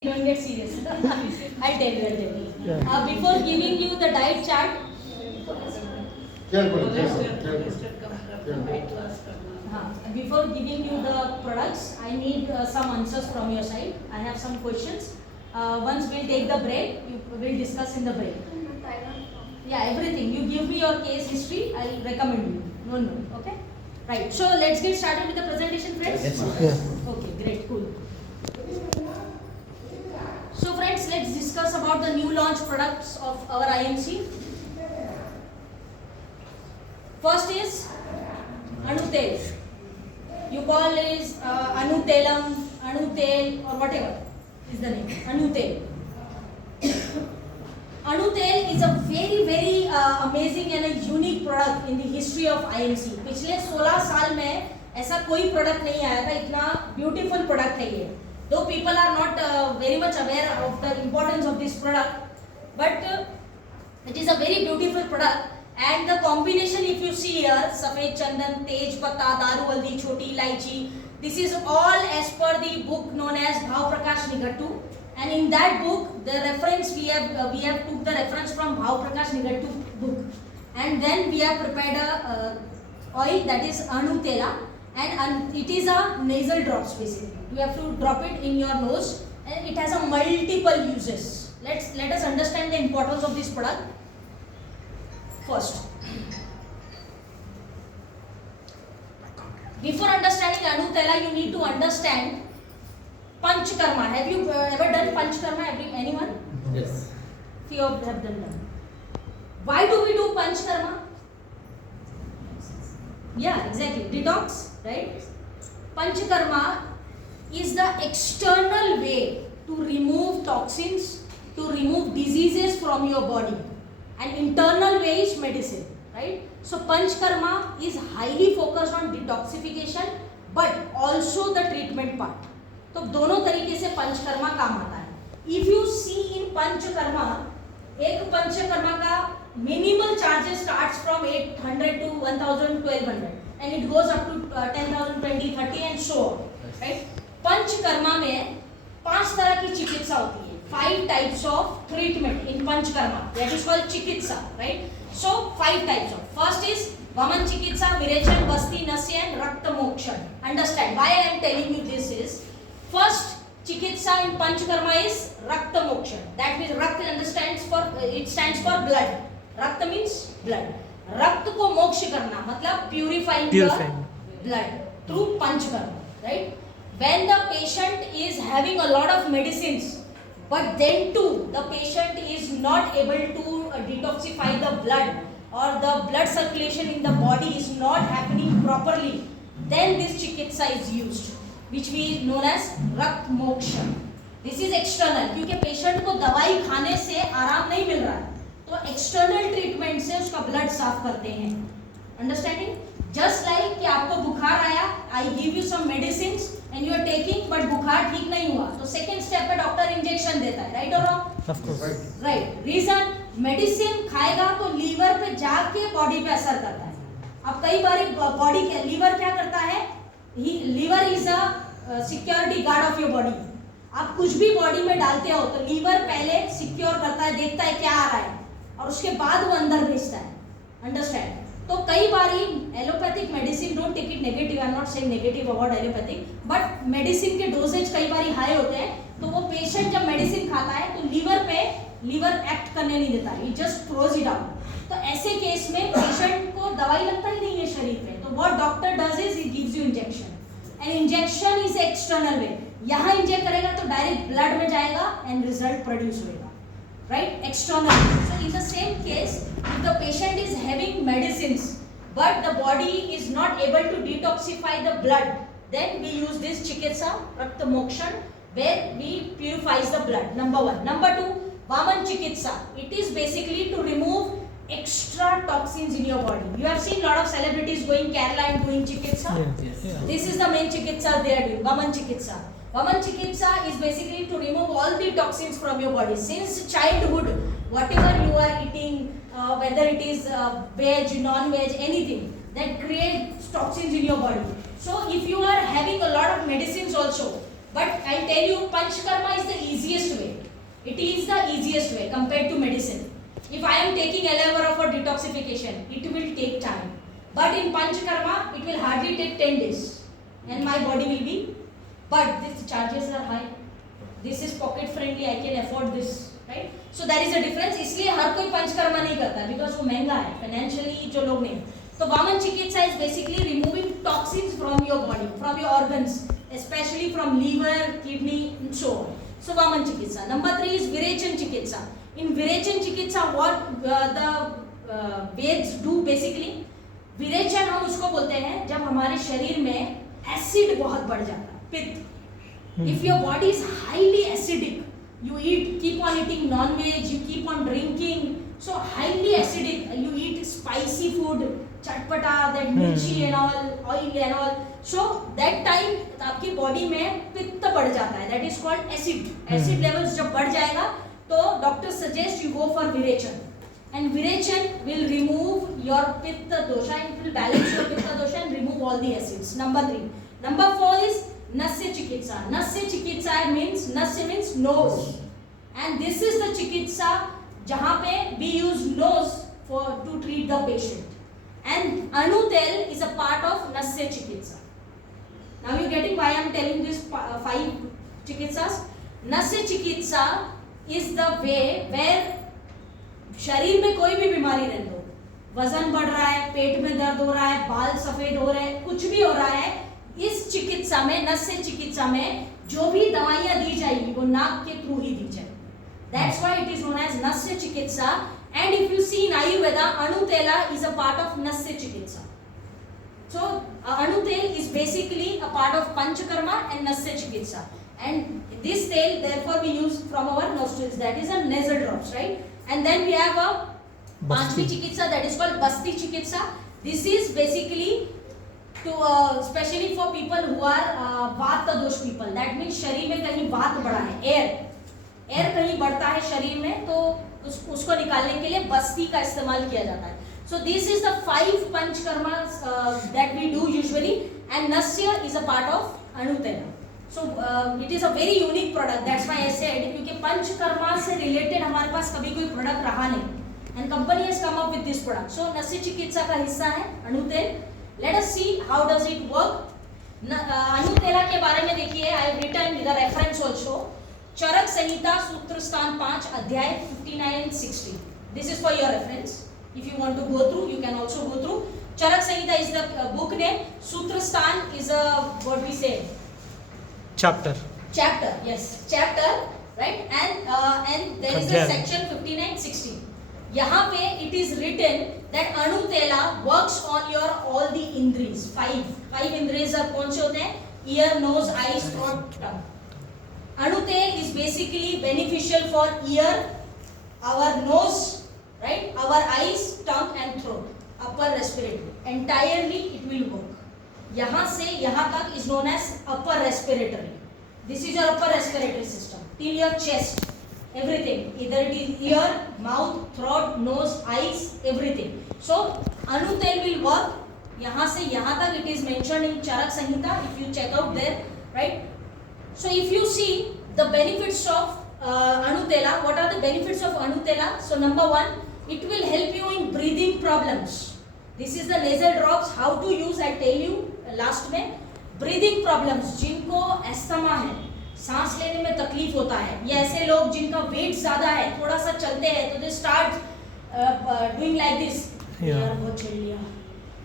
Don't get serious. I'll tell you. Before giving you the diet chart, before giving you the products, I need some answers from your side. I have some questions. Once we'll take the break, we'll discuss in the break. Yeah, everything. You give me your case history, I'll recommend you. No. Okay? Right. So let's get started with the presentation, friends. Yes. Okay, great, cool. So friends, let's discuss about the new launch products of our IMC. First is Anutel. You call is Anutelam, Anutel or whatever is the name. Anutel. Anutel is a very amazing and a unique product in the history of IMC. पिछले 16 साल में ऐसा कोई product नहीं आया था, इतना beautiful product है ये. Though people are not very much aware of the importance of this product, but it is a very beautiful product. And the combination, if you see here, Safed Chandan, Tej Patta, Daru Haldi, Choti Ilaichi, this is all as per the book known as Bhav Prakash Nigattu. And in that book, the reference we have took the reference from Bhav Prakash Nigattu book. And then we have prepared a oil that is Anutela, and it is a nasal drops basically. You have to drop it in your nose, and it has a multiple uses. Let us understand the importance of this product first. Before understanding Anutela, you need to understand Panchkarma. Have you ever done Panchkarma? Anyone? Yes. Few of them have done. Why do we do Panchkarma? Yeah, exactly. Detox, right? Panchkarma is the external way to remove toxins, to remove diseases from your body. And internal way is medicine, right? So Panchkarma is highly focused on detoxification, but also the treatment part. तो दोनों तरीके से पंचकर्मा काम आता है. If you see in panchakarma, एक पंचकर्मा का minimal charges starts from 800 to 1000, 1200, and it goes up to 10,000, 20, 30 and so on, right? Panchakarma में 5 तरह की चिकित्सा होती है. 5 types of treatment in panchakarma. That is called चिकित्सा, right? So 5 types of. First is वमन चिकित्सा, विरेचन, बस्ती, नस्य and रक्त मोक्षण. Understand why I am telling you this is. First चिकित्सा in पंचकर्मा is रक्त मोक्षण. That means रक्त it stands for blood. रक्त means blood. रक्त को मोक्ष करना मतलब purifying your blood through panchakarma, right? When the patient is having a lot of medicines, but then too the patient is not able to detoxify the blood, or the blood circulation in the body is not happening properly, then this chikitsa is used, which we known as रक्त मोक्षण. This is external, क्योंकि patient को दवाई खाने से आराम नहीं मिल रहा है, तो एक्सटर्नल ट्रीटमेंट से उसका ब्लड साफ करते हैं. अंडरस्टैंडिंग? जस्ट लाइक कि आपको बुखार आया, I give you some medicines and you are taking, but बुखार ठीक नहीं हुआ, तो सेकेंड स्टेप पे डॉक्टर इंजेक्शन देता है, राइट और wrong? Of course. Right. Reason, medicine खाएगा तो लीवर पे जाके बॉडी पे असर करता है. अब कई बार बॉडी के लीवर क्या करता है, liver is a security guard of your body. आप कुछ भी बॉडी में डालते हो तो लीवर पहले सिक्योर करता है, देखता है क्या आ रहा है, और उसके बाद वो अंदर भेजता है. अंडरस्टैंड? तो कई बारी allopathic medicine, don't take it negative, I am not saying negative about allopathic, but medicine के डोजेज कई बारी हाई होते हैं, तो वो पेशेंट जब मेडिसिन खाता है तो लीवर एक्ट करने नहीं देता, ही जस्ट थ्रोज इट आउट. तो ऐसे केस में पेशेंट को दवाई लगता ही नहीं है शरीर पे, तो what doctor does is he gives you injection, and injection is external way. यहाँ इंजेक्ट करेगा तो डायरेक्ट ब्लड में जाएगा एंड रिजल्ट प्रोड्यूस होगा, right? External. So in the same case, if the patient is having medicines but the body is not able to detoxify the blood, then we use this chikitsa rakta mokshan, where we purifies the blood. Number 1. Number 2, vaman chikitsa. It is basically to remove extra toxins in your body. You have seen lot of celebrities going Kerala and doing chikitsa. Yes. This is the main chikitsa they are doing, vaman chikitsa. Vaman chikitsa is basically to remove all the toxins from your body. Since childhood, whatever you are eating, whether it is veg, non-veg, anything that creates toxins in your body. So if you are having a lot of medicines also, but I'll tell you, Panchkarma is the easiest It is the easiest way compared to medicine. If I am taking Aloe for detoxification, it will take time. But in Panchakarma, it will hardly take 10 days. And my body will be, but these charges are high. This is pocket friendly, I can afford this, right? So there is a difference. इसलिए हर कोई पंचकर्मा नहीं करता because वो महंगा है financially जो लोग नहीं. So वामन चिकित्सा is basically removing toxins from your body, from your organs, especially from liver, kidney, and so on. So Vaman चिकित्सा. Number 3 is विरेचन चिकित्सा. In विरेचन चिकित्सा, what the Veds do basically, विरेचन हम उसको बोलते हैं जब हमारे शरीर में एसिड बहुत बढ़ जाता है, पित्त. If your body is highly acidic, you keep on eating non-veg, you keep on drinking, so highly acidic, you eat spicy food, चटपटा, that मिर्ची and all, oil and all, so that time आपकी body में पित्त बढ़ जाता है, that is called acid. Acid levels जब बढ़ जाएगा तो doctor suggest you go for विरेचन, and विरेचन will remove your pitta dosha, it will balance your pitta dosha and remove all the acids. Number 3. Number 4 is Nasya Chikitsa. Nasya Chikitsa means nose, and this is the Chikitsa जहाँ पे we use nose to treat the patient, and Anutel is a part of Nasya Chikitsa. Now you getting why I am telling this 5 Chikitsas? Nasya Chikitsa is the way where शरीर में कोई भी बीमारी रह लो, वजन बढ़ रहा है, पेट में दर्द हो रहा है, बाल सफेद हो रहे हैं, कुछ भी हो रहा है, इस चिकित्सा में, नस्य चिकित्सा में जो भी दवाइयां दी जाएगी वो नाक के थ्रू ही दी जाएगी. That's why it is known as Nasya Chikitsa. And if you see in Ayurveda, Anutela is a part of Nasya Chikitsa. So Anutel is basically a part of Panchakarma and Nasya Chikitsa. And this tail, therefore, we use from our nostrils. That is a nasal drops, right? And then we have a Panchvi Chikitsa, that is called Basti Chikitsa. This is basically to especially for people who are Vata dosh people. That means शरीर में कहीं वात बढ़ा है, air कहीं बढ़ता है शरीर में, तो उसको निकालने के लिए बस्ती का इस्तेमाल किया जाता है. So this is the 5 panchkarmas that we do usually, and Nasya is a part of Anutela. So it is a very unique product. That's why I said, क्योंकि पंचकर्मा से related हमारे पास कभी कोई product रहा नहीं, and company has come up with this product. So नस्य चिकित्सा का हिस्सा है Anutel. Let us see how does it work. Anutela के बारे में देखिए, I have written the reference also. चरक संहिता सूत्र स्थान 5 अध्याय 59 and 60. This is for your reference. If you want to go through, you can also go through. Charak Samhita is the book name. Sutra Sthan is a, what we say, chapter, yes, chapter, right? And there is a section 59-60. यहाँ पे it is written that Anutela works on your all the indriyas. Five indriyas are कौन से होते हैं? Ear, nose, eyes, throat, tongue. Anutel is basically beneficial for ear, our nose, right? Our eyes, tongue and throat, upper respiratory. Entirely it will work. यहाँ से यहाँ तक is known as upper respiratory. This is your upper respiratory system till your chest. Everything, either it is ear, mouth, throat, nose, eyes, everything. So Anutel will work. यहाँ से यहाँ तक it is mentioned in Charak Samhita. If you check out there, right? So if you see the benefits of Anutela, what are the benefits of Anutela? So number 1, it will help you in breathing problems. This is the nasal drops. How to use? I tell you last में. Breathing problems, जिनको asthma है, सांस लेने में तकलीफ होता है, या ऐसे लोग जिनका वेट ज़्यादा है, थोड़ा सा चलते हैं तो they start doing like this.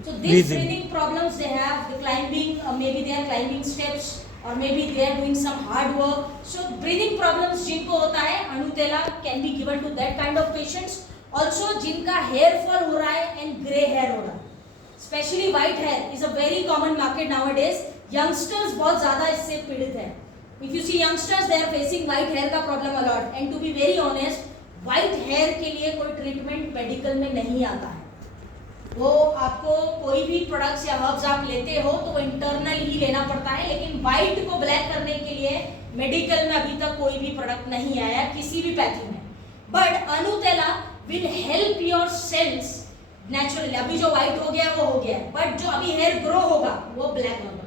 So these breathing problems they have, the climbing, maybe they are climbing steps, or maybe they are doing some hard work. So breathing problems जिनको होता है, Anutela can be given to that kind of patients. Also जिनका hair fall हो रहा है and grey hair हो रहा है, especially white hair is a very common market nowadays. Youngsters बहुत ज़्यादा इससे पीड़ित हैं. If you see youngsters, they are facing white hair का problem a lot. And to be very honest, white hair के लिए कोई treatment medical में नहीं आता है. वो आपको कोई भी products या herbs आप लेते हो तो वो internal ही लेना पड़ता है, लेकिन white को black करने के लिए medical में अभी तक कोई भी product नहीं आया किसी भी pathy में. But Anutela will help your cells naturally. अभी जो white हो गया वो हो गया, but जो अभी hair grow होगा वो black होगा.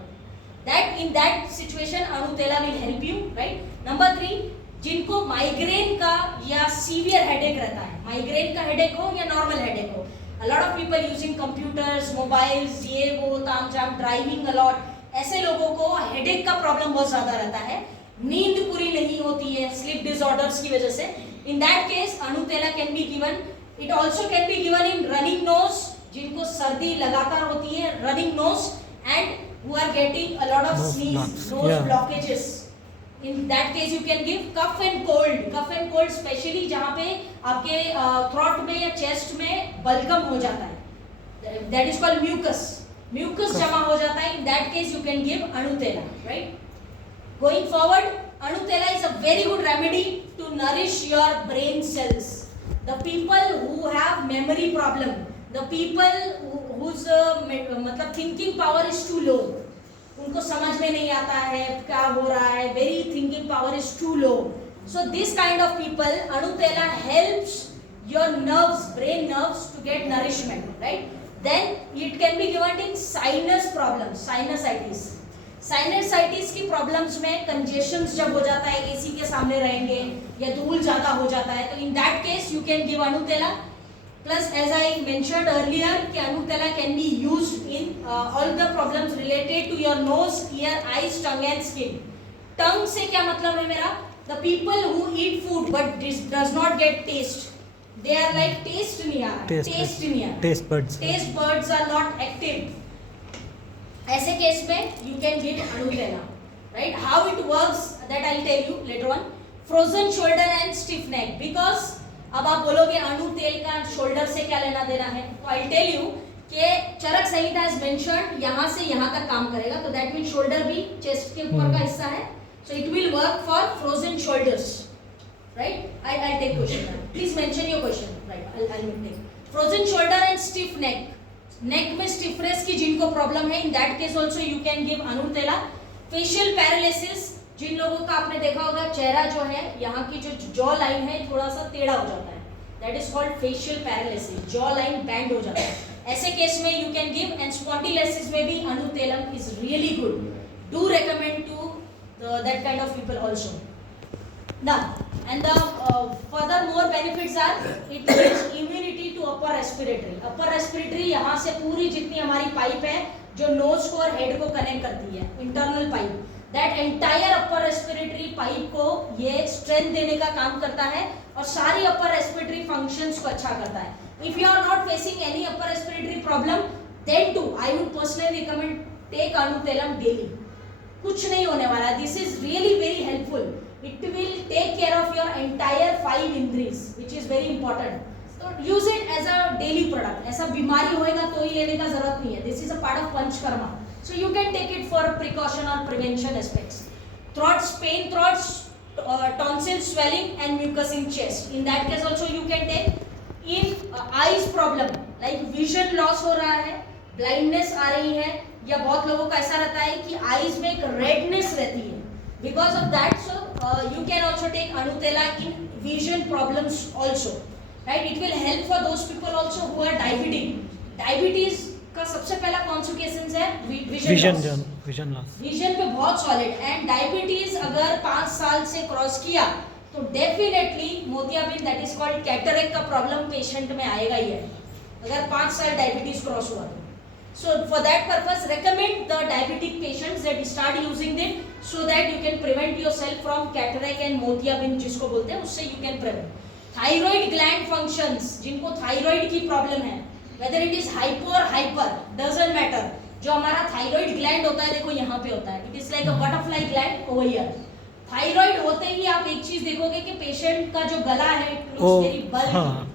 That in that situation Anutela will help you, right? Number 3, जिनको माइग्रेन का या सीवियर हेडेक रहता है, माइग्रेन का हेडेक हो या नॉर्मल हेडेक हो, a lot of people using computers, mobiles, ये वो ताम झाम, ड्राइविंग अलॉट, ऐसे लोगों को हेडेक का प्रॉब्लम बहुत ज्यादा रहता है, नींद पूरी नहीं होती है स्लीप डिसऑर्डर्स की वजह से. In that case Anutaila can be given. It also can be given in running nose, जिनको सर्दी लगातार होती है, running nose, and who are getting a lot of sneeze, nose blockages. In that case you can give cough and cold specially जहाँ पे आपके throat में या chest में बलगम हो जाता है, that is called mucus जमा हो जाता है. In that case you can give Anutela, right? Going forward, Anutela is a very good remedy to nourish your brain cells. The people who have memory problem, the people whose मतलब thinking power is too low, उनको समझ में नहीं आता है क्या हो रहा है, very thinking power is too low. So this kind of people, Anutela helps your nerves, brain nerves to get nourishment, right? Then it can be given in sinus problems, sinusitis. Sinusitis की problems में congestions जब हो जाता है, AC के सामने रहेंगे या धूल ज्यादा हो जाता है, तो in that case you can give Anutaila. Plus as I mentioned earlier कि Anutaila can be used in all the problems related to your nose, ear, eyes, tongue and skin. Tongue से क्या मतलब है मेरा? The people who eat food but does not get taste, they are like taste नहीं आ रहा, taste नहीं आ रहा, taste buds are not active. ऐसे केस में you can give Anutaila, right? How it works that I will tell you later on. Frozen shoulder and stiff neck, because अब आप बोलोगे अणु तेल का शोल्डर से क्या लेना देना है, तो आई विल टेल यू कि चरक संहिता हैज मेंशन्ड यहाँ से यहाँ तक काम करेगा, तो दैट मीन शोल्डर भी चेस्ट के ऊपर का हिस्सा है, so it will work for frozen shoulders, right? I take question, please mention your question, right? I will take frozen shoulder and stiff neck. Neck में स्टिफनेस की जिनको प्रॉब्लम है, in that case also you can give Anutaila. Facial paralysis, जिन लोगों का आपने देखा होगा चेहरा जो है, यहाँ की जो जॉ लाइन है थोड़ा सा टेढ़ा हो जाता है, that is called facial paralysis, jaw line bend हो जाता है, ऐसे केस में you can give. And spondylosis में भी Anutailam is really good. Do recommend to that kind of people also. Now, and the further more benefits are, it gives immunity to upper respiratory. Upper respiratory यहाँ से पूरी जितनी हमारी pipe है जो knows को और हेड को कनेक्ट करती है, internal pipe, that entire upper respiratory pipe को ये स्ट्रेंथ देने का काम करता है और सारी अपर रेस्पिरेटरी फंक्शंस को अच्छा करता है. If you are not facing any upper respiratory problem, then too I would personally recommend take Anutailam daily. कुछ नहीं होने वाला, this is really very helpful. It will take care of your entire 5 indries, which is very important. So use it as a daily product. ऐसा बीमारी होएगा तो ही लेने का जरूरत नहीं है. This is a part of panchakarma. So you can take it for precaution or prevention aspects. Throats, pain throats, tonsil swelling and mucus in chest. In that case also you can take. In eyes problem like vision loss हो रहा है, blindness आ रही है, या बहुत लोगों का ऐसा रहता है कि eyes में एक redness रहती है. Because of that, so you can also take Anutela in vision problems also, right? It will help for those people also who are diabetic. Diabetes का सबसे पहला कॉन्सिक्वेंस है विजन लॉस. विजन पे बहुत सॉलिड. एंड डायबिटीज अगर 5 साल से cross किया तो डेफिनेटली मोतियाबिंद, दैट इज कॉल्ड कैटरेक्ट का प्रॉब्लम पेशेंट में आएगा ही है, अगर 5 साल डायबिटीज क्रॉस हुआ तो. So for that purpose, recommend the diabetic patients that start using them so that you can prevent yourself from cataract and मोतियाबिंद जिसको बोलते हैं, उससे you can prevent. Thyroid gland functions, जिनको थायराइड की प्रॉब्लम है, whether it is hypo or hyper, doesn't matter. जो हमारा थायराइड ग्लैंड होता है, देखो यहाँ पे होता है, it is like a butterfly gland over here. Thyroid होते ही आप एक चीज देखोगे कि पेशेंट का जो गला है it looks very bulky.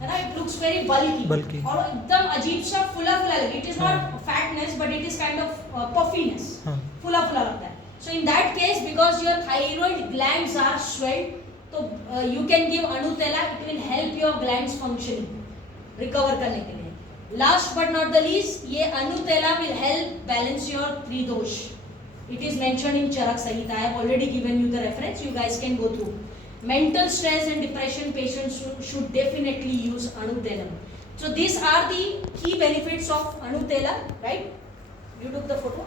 है ना, इट लुक्स वेरी बल्की और एकदम अजीब सा फुला लगे. It is not fatness but it is kind of puffiness, फुला लगता है. So in that case because your thyroid glands are swelled, तो you can give Anutaila. It will help your glands functioning recover करने के लिए. Last but not the least, ये Anutaila will help balance your tridosha. It is mentioned in Charaka Samhita. I have already given you the reference, you guys can go through. Mental stress and depression patients should definitely use Anutelam. So these are the key benefits of Anutela, right? You took the photo?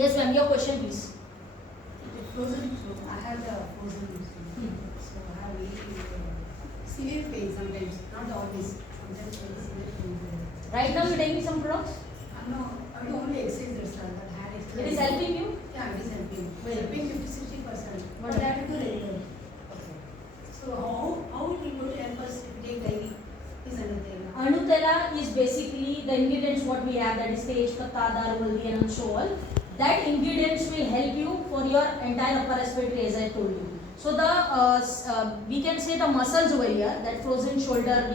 Yes, ma'am. Your question, please. The frozen fruit. I have the frozen fruit. So I have eaten severe pain sometimes, not always. Sometimes very severe pain. Right now you're taking some drugs. No, I do only exercise that's all. That had exercise. It is helping you. Yeah, it is helping. Very Helping 50-60%. But Wonderful. I have to do regular. So how it will go to help us if we take daily is another thing. Anutella is basically the ingredients what we have, that is tej patta, daruldi and so on. That ingredients will help you for your entire upper respiratory, as I told you. So the we can say the muscles over here, that frozen shoulder.